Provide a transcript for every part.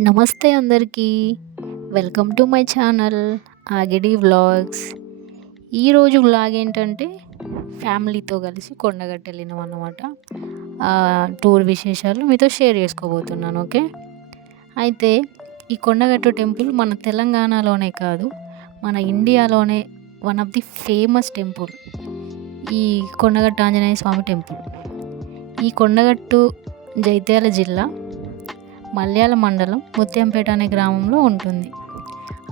నమస్తే అందరికీ. Welcome to my channel Agidi vlogs. ఈరోజు వ్లాగ్ ఏంటంటే ఫ్యామిలీతో కలిసి కొండగట్టు వెళ్ళినాం అన్నమాట. టూర్ విశేషాలు మీతో షేర్ చేసుకోబోతున్నాను. ఓకే, అయితే ఈ కొండగట్టు టెంపుల్ మన తెలంగాణలోనే కాదు, మన ఇండియాలోనే one of the famous temple ఈ కొండగట్టు ఆంజనేయ స్వామి టెంపుల్. ఈ కొండగట్టు జైత్యాల జిల్లా మల్యాల మండలం ముత్యంపేట అనే గ్రామంలో ఉంటుంది.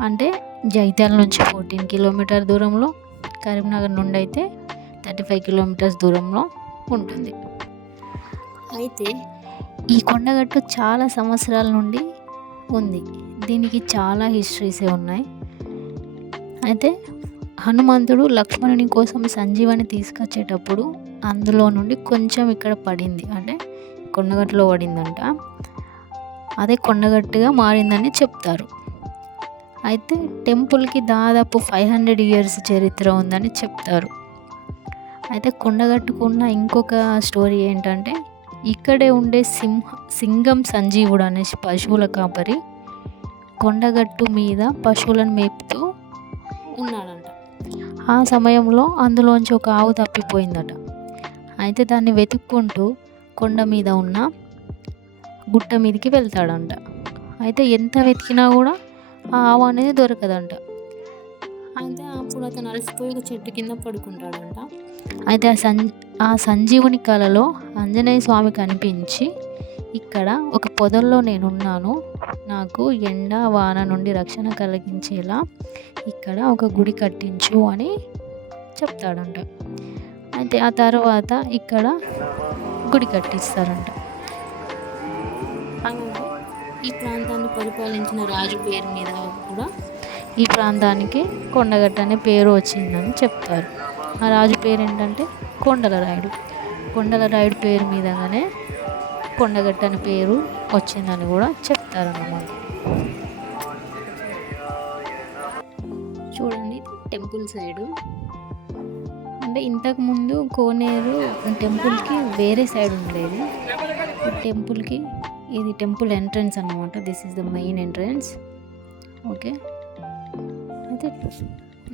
అంటే జైత్యాల నుంచి 14 కిలోమీటర్ దూరంలో, కరీంనగర్ నుండి అయితే 35 కిలోమీటర్స్ దూరంలో ఉంటుంది. అయితే ఈ కొండగట్టు చాలా సంవత్సరాల నుండి ఉంది. దీనికి చాలా హిస్టరీసే ఉన్నాయి. అయితే హనుమంతుడు లక్ష్మణుని కోసం సంజీవని తీసుకొచ్చేటప్పుడు అందులో నుండి కొంచెం ఇక్కడ పడింది, అంటే కొండగట్టులో పడిందంట. అదే కొండగట్టుగా మారిందని చెప్తారు. అయితే టెంపుల్కి దాదాపు 500 ఇయర్స్ చరిత్ర ఉందని చెప్తారు. అయితే కొండగట్టుకున్న ఇంకొక స్టోరీ ఏంటంటే, ఇక్కడే ఉండే సింగం సంజీవుడు అనే పశువుల కాపరి కొండగట్టు మీద పశువులను మేపుతూ ఉన్నాడంట. ఆ సమయంలో అందులోంచి ఒక ఆవు తప్పిపోయిందట. అయితే దాన్ని వెతుక్కుంటూ కొండ మీద ఉన్న గుట్ట మీదకి వెళ్తాడంట. అయితే ఎంత వెతికినా కూడా ఆ ఆవు అనేది దొరకదంట. అయితే అప్పుడు అతను అలసిపోయి ఒక చెట్టు కింద పడుకుంటాడంట. అయితే ఆ సంజీవుని కలలో ఆంజనేయ స్వామి కనిపించి, ఇక్కడ ఒక పొదల్లో నేనున్నాను, నాకు ఎండ వాన నుండి రక్షణ కలిగించేలా ఇక్కడ ఒక గుడి కట్టించు అని చెప్తాడంట. అయితే ఆ తర్వాత ఇక్కడ గుడి కట్టిస్తారంట. అలాగే ఈ ప్రాంతాన్ని పరిపాలించిన రాజు పేరు మీద కూడా ఈ ప్రాంతానికి కొండగట్టు అనే పేరు వచ్చిందని చెప్తారు. ఆ రాజు పేరు ఏంటంటే కొండలరాయుడు. కొండలరాయుడు పేరు మీదగానే కొండగట్టు అనే పేరు వచ్చిందని కూడా చెప్తారన్నమాట. చూడండి టెంపుల్ సైడు, అంటే ఇంతకుముందు కోనేరు టెంపుల్కి వేరే సైడ్ ఉండేది. టెంపుల్కి ఇది టెంపుల్ ఎంట్రన్స్ అన్నమాట. This is the main entrance. Okay, అయితే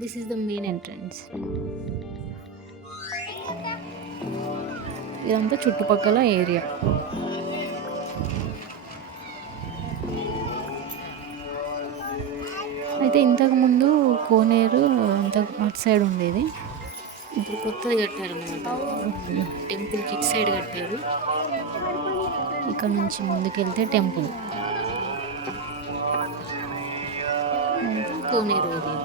this is the main entrance. ఇదంతా చుట్టుపక్కల ఏరియా. అయితే ఇంతకుముందు కోనేరు అంత అటు సైడ్ ఉండేది. ఇప్పుడు కొత్తది కట్టారన్నమాట. టెంపుల్కి ఇటు సైడ్ కట్టారు. ఇక్కడ నుంచి ముందుకెళ్తే టెంపుల్ కోనేరు ఏరియా.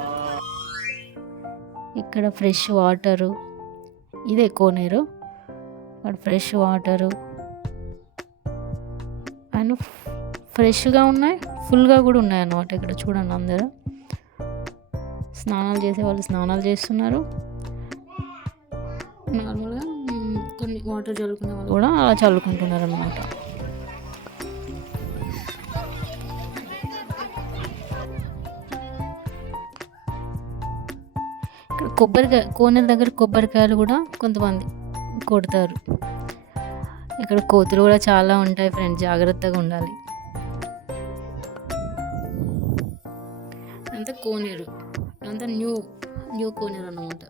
ఇక్కడ ఫ్రెష్ వాటరు, ఇదే కోనేరు. ఇక్కడ ఫ్రెష్ వాటరు అండ్ ఫ్రెష్గా ఉన్నాయి, ఫుల్గా కూడా ఉన్నాయి అన్నమాట. ఇక్కడ చూడండి, అందరూ స్నానాలు చేసే వాళ్ళు స్నానాలు చేస్తున్నారు. నార్మల్గా కొన్ని వాటర్ చల్లుకునే వాళ్ళు కూడా అలా చల్లుకుంటున్నారు అన్నమాట. ఇక్కడ కోనేరు దగ్గర కొబ్బరికాయలు కూడా కొంతమంది కొడతారు. ఇక్కడ కోతులు కూడా చాలా ఉంటాయి ఫ్రెండ్స్, జాగ్రత్తగా ఉండాలి. అంతా కోనేరు, అంతా న్యూ కోనేరు అన్నమాట.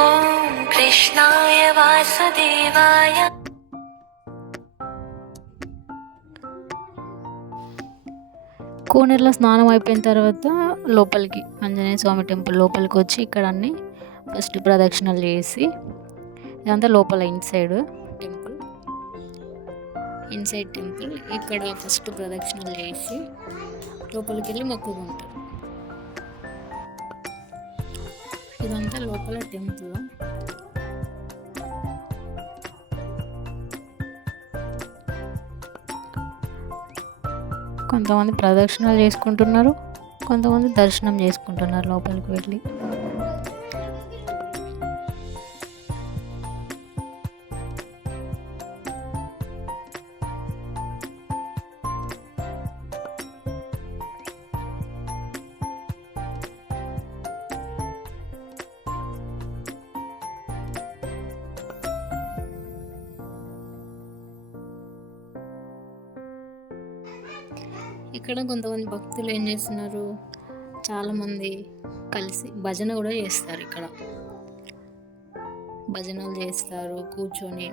ఓం కృష్ణాయ వాసుదేవాయ. కోనేరులో స్నానం అయిపోయిన తర్వాత లోపలికి ఆంజనేయ స్వామి టెంపుల్ లోపలికి వచ్చి ఇక్కడ అన్ని ఫస్ట్ ప్రదక్షిణలు చేసి, ఇదంతా లోపల ఇన్సైడ్ టెంపుల్. ఇక్కడ ఫస్ట్ ప్రదక్షిణలు చేసి లోపలికి వెళ్ళి మొక్కుకుంటారు. ఇదంతా లోపల టెంపుల్. కొంతమంది ప్రదక్షిణలు చేసుకుంటున్నారు, కొంతమంది దర్శనం చేసుకుంటున్నారు లోపలికి వెళ్ళి. ఇక్కడ కొంతమంది భక్తులు ఏం చేస్తున్నారు, చాలామంది కలిసి భజన కూడా చేస్తారు. ఇక్కడ భజనలు చేస్తారు కూర్చొని.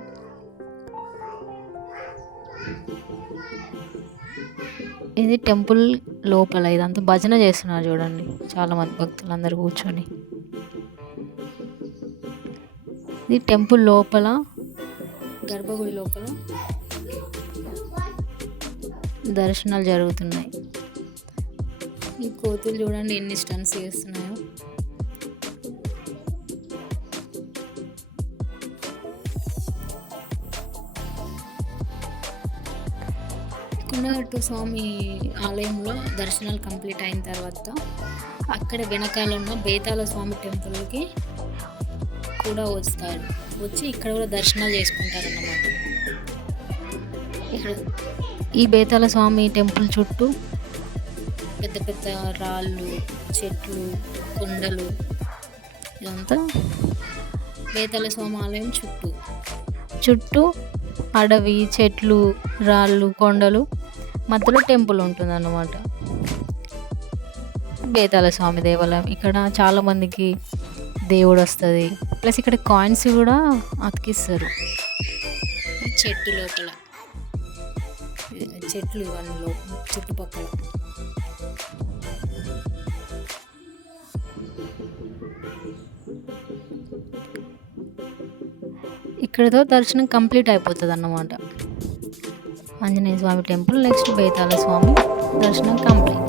ఇది టెంపుల్ లోపల ఇదంతా భజన చేస్తున్నారు చూడండి, చాలామంది భక్తులు అందరు కూర్చొని. ఇది టెంపుల్ లోపల, గర్భగుడి లోపల దర్శనాలు జరుగుతున్నాయి. ఈ కోతులు చూడండి ఎన్ని స్టన్స్ చేస్తున్నాయో. కొండగట్టు స్వామి ఆలయంలో దర్శనాలు కంప్లీట్ అయిన తర్వాత అక్కడ వెనకాల ఉన్న బేతాళ స్వామి టెంపుల్కి కూడా వచ్చి ఇక్కడ కూడా దర్శనాలు చేసుకుంటారు అన్నమాట. ఇక్కడ ఈ బేతాళ స్వామి టెంపుల్ చుట్టూ పెద్ద పెద్ద రాళ్ళు, చెట్లు, కొండలు, ఇదంతా బేతాళ స్వామి ఆలయం చుట్టూ అడవి, చెట్లు, రాళ్ళు, కొండలు, మధ్యలో టెంపుల్ ఉంటుంది అన్నమాట. బేతాళ స్వామి దేవాలయం. ఇక్కడ చాలామందికి దేవుడు వస్తుంది. ప్లస్ ఇక్కడ కాయిన్స్ కూడా అతికిస్తారు. చెట్టు లోపల చెట్లు ఇవన్నీ చుట్టుపక్కల. ఇక్కడతో దర్శనం కంప్లీట్ అయిపోతుంది అన్నమాట. ఆంజనేయ స్వామి టెంపుల్, నెక్స్ట్ బేతాళ స్వామి దర్శనం కంప్లీట్.